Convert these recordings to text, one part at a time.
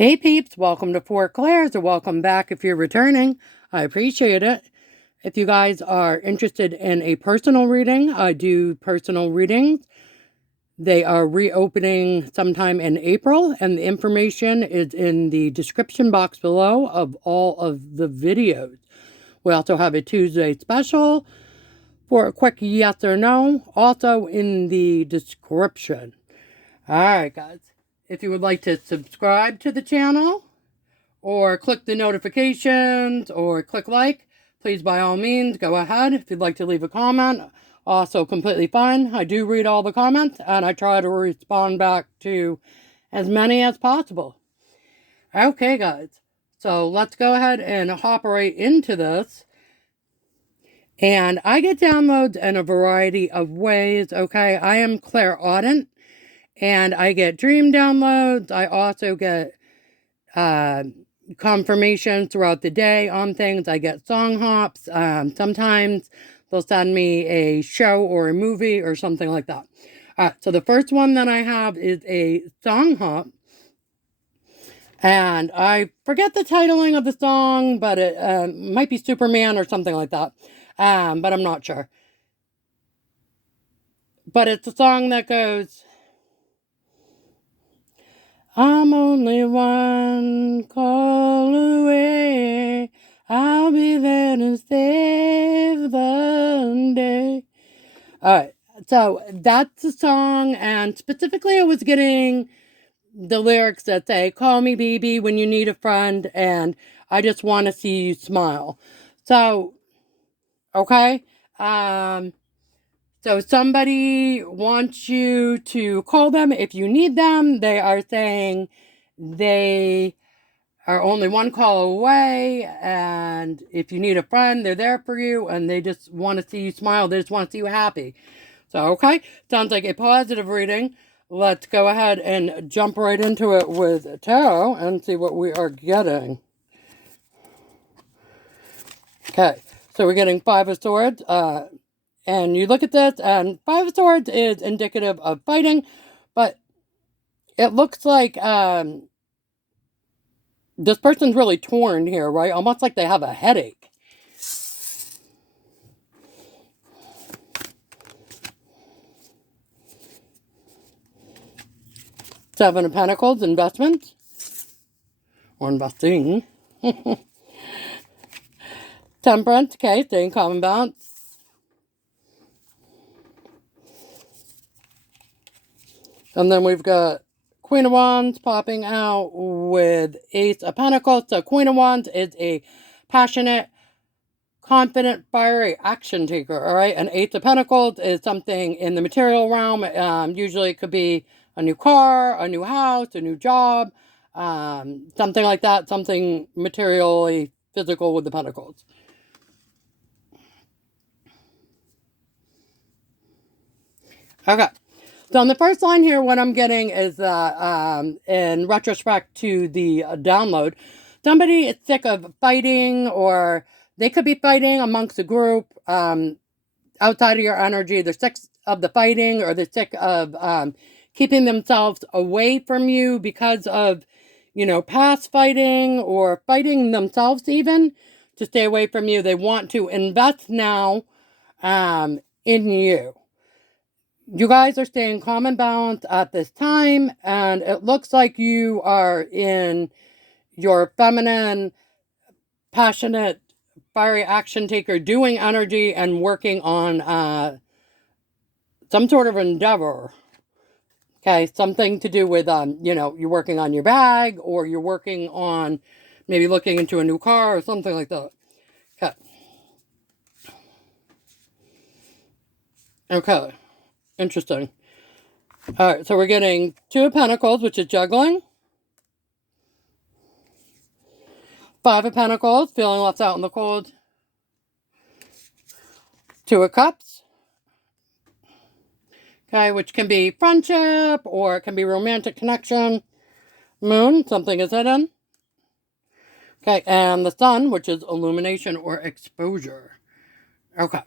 Hey peeps, welcome to Four Clairs, or welcome back if you're returning. I appreciate it. If you guys are interested in a personal reading, I do personal readings. They are reopening sometime in April, and the information is in the description box below of all of the videos. We also have a Tuesday special for a quick yes or no, also in the description. Alright guys, if you would like to subscribe to the channel, or click the notifications, or click like, please by all means go ahead. If you'd like to leave a comment, also completely fine. I do read all the comments and I try to respond back to as many as possible. Okay guys, so let's go ahead and hop right into this. And I get downloads in a variety of ways, okay? I am clairaudient and I get dream downloads. I also get confirmation throughout the day on things. I get song hops. Sometimes they'll send me a show or a movie or something like that. So the first one that I have is a song hop. And I forget the titling of the song, but it might be Superman or something like that. But I'm not sure. But it's a song that goes, I'm only one call away. I'll be there to save the day. Alright, so that's the song, and specifically I was getting the lyrics that say, call me baby when you need a friend, and I just want to see you smile. So, okay, so somebody wants you to call them if you need them. They are saying they are only one call away, and if you need a friend, they're there for you, and they just want to see you smile. They just want to see you happy. So, okay, sounds like a positive reading. Let's go ahead and jump right into it with tarot and see what we are getting. Okay, so we're getting Five of Swords. And you look at this, and Five of Swords is indicative of fighting, but it looks like this person's really torn here, right? Almost like they have a headache. Seven of Pentacles, investment. Or investing. Temperance, okay, staying calm and balanced. And then we've got Queen of Wands popping out with Ace of Pentacles. So Queen of Wands is a passionate, confident, fiery action taker, all right? And Ace of Pentacles is something in the material realm. Usually it could be a new car, a new house, a new job, something like that, something materially physical with the Pentacles. Okay. So on the first line here, what I'm getting is that in retrospect to the download, somebody is sick of fighting, or they could be fighting amongst a group outside of your energy. They're sick of the fighting, or they're sick of keeping themselves away from you because of, you know, past fighting, or fighting themselves even to stay away from you. They want to invest now in you. You guys are staying calm and balanced at this time, and it looks like you are in your feminine, passionate, fiery action taker doing energy and working on some sort of endeavor. Okay, something to do with, you know, you're working on your bag, or you're working on maybe looking into a new car or something like that. Okay. Okay, interesting. Alright, so we're getting Two of Pentacles, which is juggling. Five of Pentacles, feeling left out in the cold. Two of Cups. Okay, which can be friendship, or it can be romantic connection. Moon, something is hidden. Okay, and the Sun, which is illumination or exposure. Okay.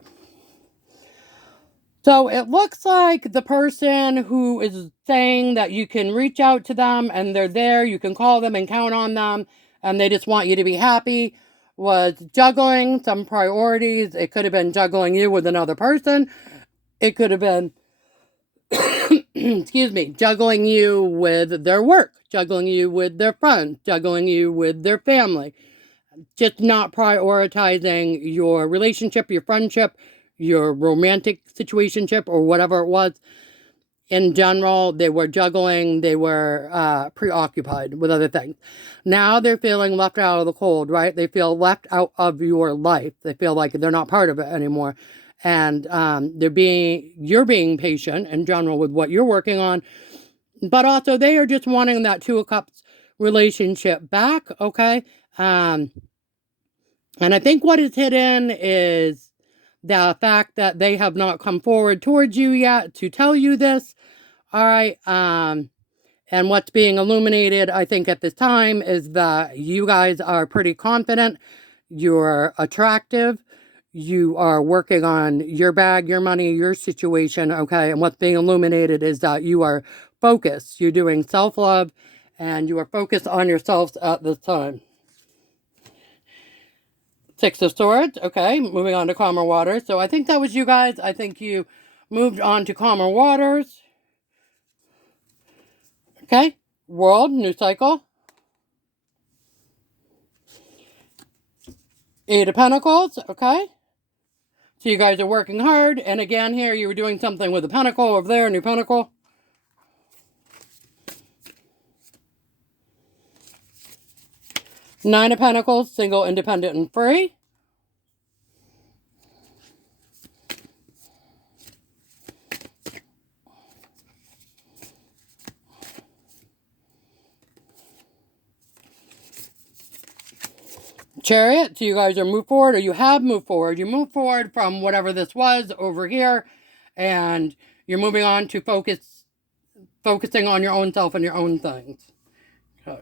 So it looks like the person who is saying that you can reach out to them and they're there, you can call them and count on them, and they just want you to be happy, was juggling some priorities. It could have been juggling you with another person. It could have been, excuse me, juggling you with their work, juggling you with their friends, juggling you with their family. Just not prioritizing your relationship, your friendship, your romantic situationship, or whatever it was. In general, they were juggling, they were preoccupied with other things. Now they're feeling left out of the cold, right? They feel left out of your life. They feel like they're not part of it anymore. And you're being patient in general with what you're working on. But also, they are just wanting that Two of Cups relationship back, okay? And I think what is hidden is the fact that they have not come forward towards you yet to tell you this. All right. And what's being illuminated, I think, at this time is that you guys are pretty confident. You're attractive. You are working on your bag, your money, your situation. Okay. And what's being illuminated is that you are focused. You're doing self-love and you are focused on yourselves at this time. Six of Swords. Okay. Moving on to calmer waters. So I think that was you guys. I think you moved on to calmer waters. Okay. World, new cycle. Eight of Pentacles. Okay. So you guys are working hard. And again, here you were doing something with a pentacle over there, new pentacle. Nine of Pentacles, single, independent, and free. Chariot, so you guys are moved forward, or you have moved forward. You move forward from whatever this was over here, and you're moving on to focusing on your own self and your own things. Okay.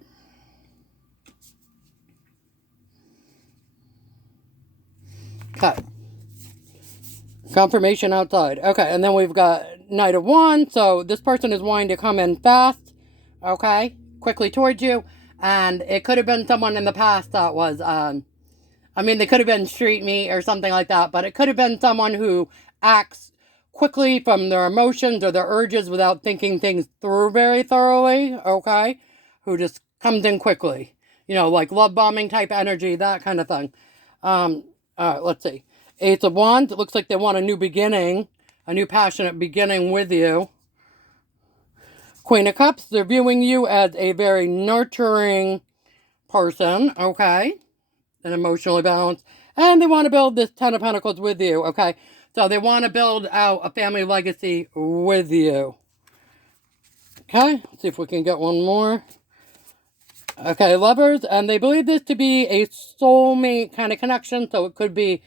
Okay. Confirmation outside. Okay, and then we've got Knight of Wands, so this person is wanting to come in fast, okay, quickly towards you, and it could have been someone in the past that was, they could have been street meat or something like that, but it could have been someone who acts quickly from their emotions or their urges without thinking things through very thoroughly, okay? Who just comes in quickly. You know, like love bombing type energy, that kind of thing. All right, let's see. Eight of Wands, it looks like they want a new beginning, a new passionate beginning with you. Queen of Cups, they're viewing you as a very nurturing person, okay? And emotionally balanced. And they want to build this Ten of Pentacles with you, okay? So they want to build out a family legacy with you. Okay, let's see if we can get one more. Okay, Lovers, and they believe this to be a soulmate kind of connection. So it could be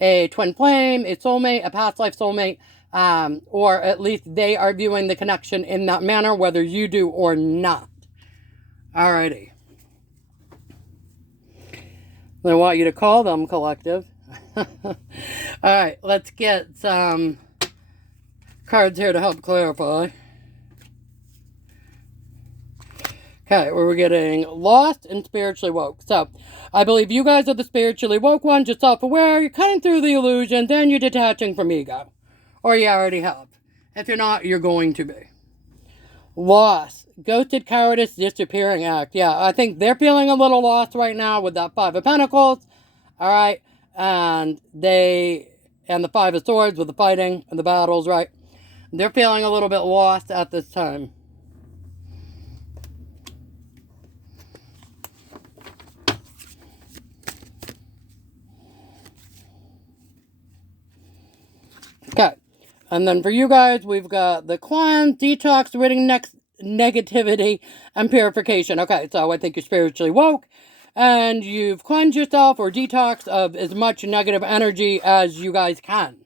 a twin flame, a soulmate, a past life soulmate, or at least they are viewing the connection in that manner, whether you do or not. Alrighty. I want you to call them, collective. Alright, let's get some cards here to help clarify. Okay, we're getting lost and spiritually woke. So, I believe you guys are the spiritually woke ones. You're self-aware. You're cutting through the illusion. Then you're detaching from ego. Or you already have. If you're not, you're going to be. Lost. Ghosted, cowardice, disappearing act. Yeah, I think they're feeling a little lost right now with that Five of Pentacles. Alright. And the Five of Swords with the fighting and the battles, right? They're feeling a little bit lost at this time. Okay. And then for you guys, we've got the cleanse, detox, ridding negativity, and purification. Okay, so I think you're spiritually woke, and you've cleansed yourself or detox of as much negative energy as you guys can.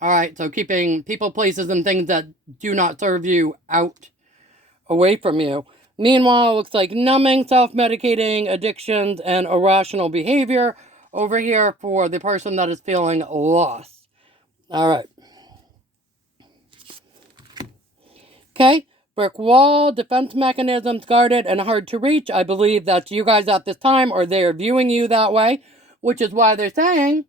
Alright, so keeping people, places, and things that do not serve you out, away from you. Meanwhile, it looks like numbing, self-medicating, addictions, and irrational behavior over here for the person that is feeling lost. Alright. Okay, brick wall, defense mechanisms, guarded and hard to reach. I believe that's you guys at this time, or they are viewing you that way, which is why they're saying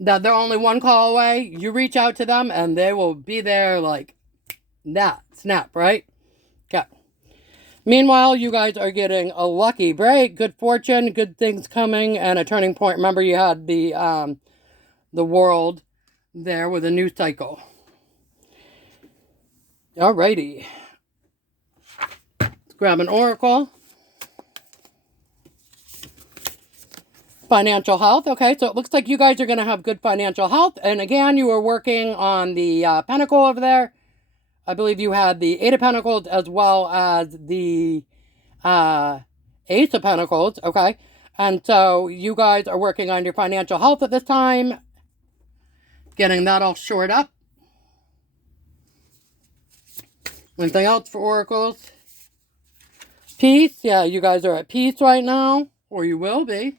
that they're only one call away. You reach out to them and they will be there like that. Snap, right? Okay. Meanwhile, you guys are getting a lucky break, good fortune, good things coming, and a turning point. Remember, you had the world there with a new cycle. Alrighty. Let's grab an oracle. Financial health. Okay, so it looks like you guys are going to have good financial health. And again, you were working on the pentacle over there. I believe you had the Eight of Pentacles as well as the Ace of Pentacles. Okay, and so you guys are working on your financial health at this time. Getting that all shored up. Anything else for oracles? Peace. Yeah, you guys are at peace right now. Or you will be.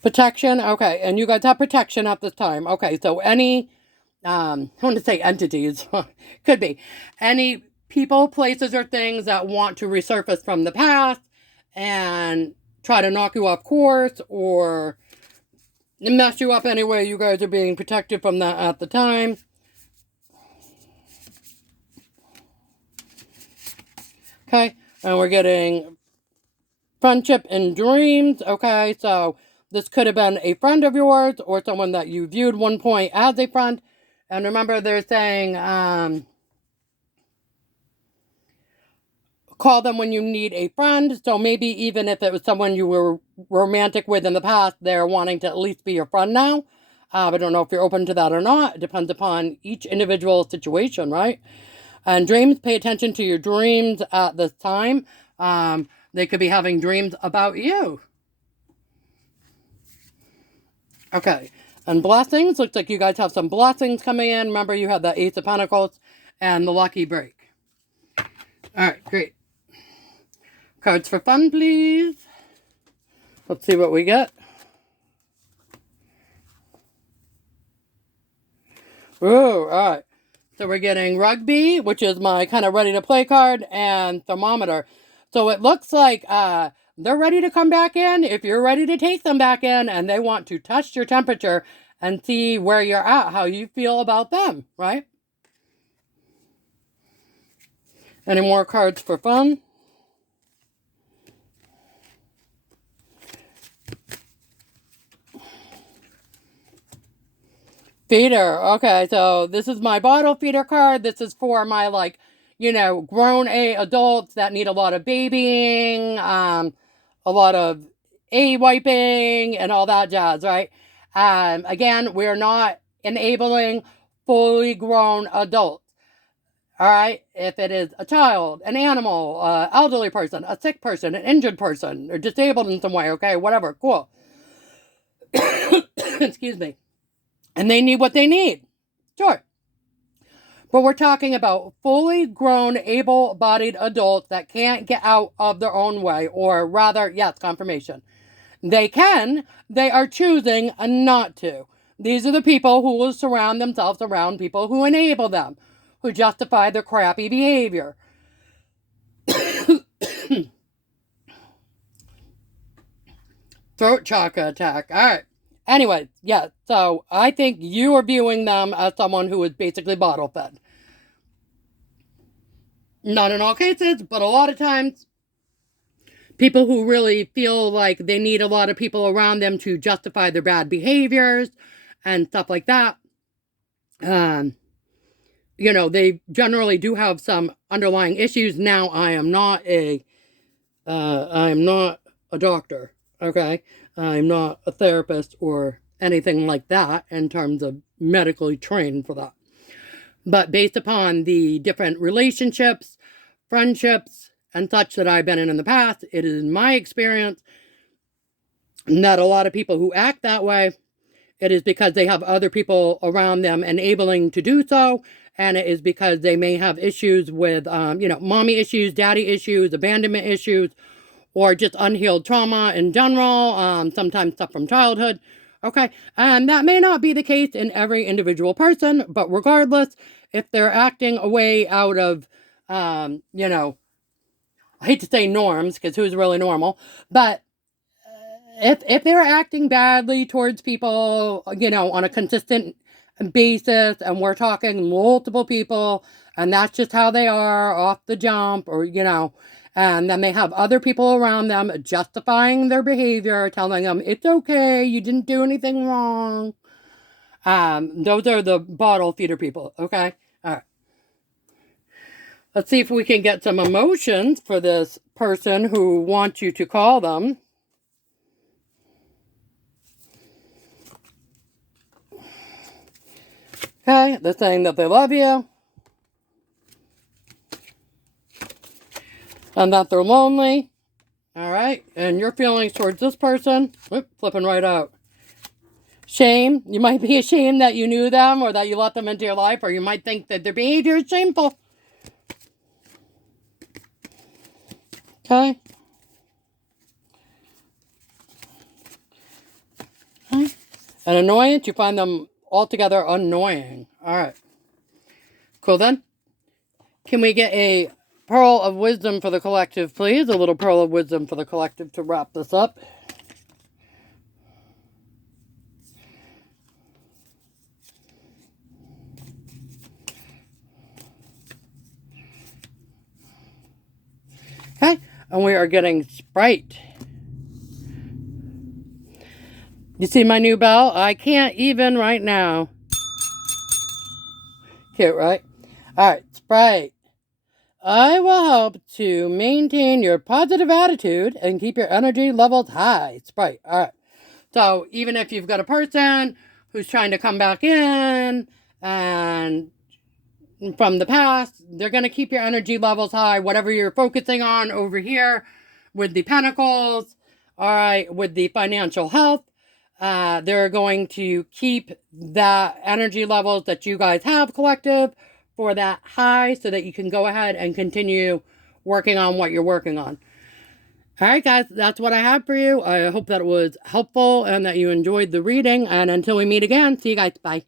Protection. Okay, and you guys have protection at this time. Okay, so any, I want to say entities. Could be. Any people, places, or things that want to resurface from the past and try to knock you off course or mess you up anyway, you guys are being protected from that at the time. Okay, and we're getting friendship and dreams. Okay, so this could have been a friend of yours or someone that you viewed one point as a friend. And remember, they're saying, call them when you need a friend. So maybe even if it was someone you were romantic with in the past, they're wanting to at least be your friend now. I don't know if you're open to that or not. It depends upon each individual situation, right? And dreams, pay attention to your dreams at this time. They could be having dreams about you. Okay. And blessings. Looks like you guys have some blessings coming in. Remember, you had the Ace of Pentacles and the lucky break. Alright, great. Cards for fun, please. Let's see what we get. Ooh, alright. So we're getting rugby, which is my kind of ready to play card, and thermometer. So it looks like they're ready to come back in if you're ready to take them back in, and they want to test your temperature and see where you're at, how you feel about them, right? Any more cards for fun? Feeder. Okay, so this is my bottle feeder card. This is for my, like, you know, grown adults that need a lot of babying, a lot of wiping, and all that jazz, right? Again, we're not enabling fully grown adults. All right? If it is a child, an animal, elderly person, a sick person, an injured person, or disabled in some way, okay? Whatever. Cool. Excuse me. And they need what they need. Sure. But we're talking about fully grown, able-bodied adults that can't get out of their own way, or rather, yes, confirmation. They can. They are choosing not to. These are the people who will surround themselves around people who enable them, who justify their crappy behavior. Throat chakra attack. All right. Anyway, yeah, so I think you are viewing them as someone who is basically bottle fed. Not in all cases, but a lot of times, people who really feel like they need a lot of people around them to justify their bad behaviors and stuff like that. You know, they generally do have some underlying issues. Now, I am not a doctor, okay? I'm not a therapist or anything like that in terms of medically trained for that. But based upon the different relationships, friendships, and such that I've been in the past, it is my experience that a lot of people who act that way, it is because they have other people around them enabling to do so, and it is because they may have issues with, you know, mommy issues, daddy issues, abandonment issues, or just unhealed trauma in general, sometimes stuff from childhood. Okay, and that may not be the case in every individual person, but regardless, if they're acting away out of, you know, I hate to say norms, because who's really normal, but if they're acting badly towards people, you know, on a consistent basis, and we're talking multiple people, and that's just how they are off the jump, or, you know, and then they have other people around them justifying their behavior, telling them it's okay, you didn't do anything wrong. Those are the bottle feeder people, okay? All right. Let's see if we can get some emotions for this person who wants you to call them. Okay, they're saying that they love you. And that they're lonely. All right, and your feelings towards this person, flipping right out. Shame. You might be ashamed that you knew them or that you let them into your life, or you might think that their behavior is shameful. Okay. An annoyance, you find them altogether annoying. All right. Cool then. Can we get a pearl of wisdom for the collective, please? A little pearl of wisdom for the collective to wrap this up. Okay. And we are getting Sprite. You see my new bell? I can't even right now. Cute, right? Alright, Sprite. I will help to maintain your positive attitude and keep your energy levels high. Sprite. Alright. So, even if you've got a person who's trying to come back in and from the past, they're going to keep your energy levels high. Whatever you're focusing on over here with the pentacles, alright, with the financial health, they're going to keep that energy levels that you guys have collective for that high so that you can go ahead and continue working on what you're working on. All right, guys, that's what I have for you. I hope that it was helpful and that you enjoyed the reading. And until we meet again, see you guys. Bye.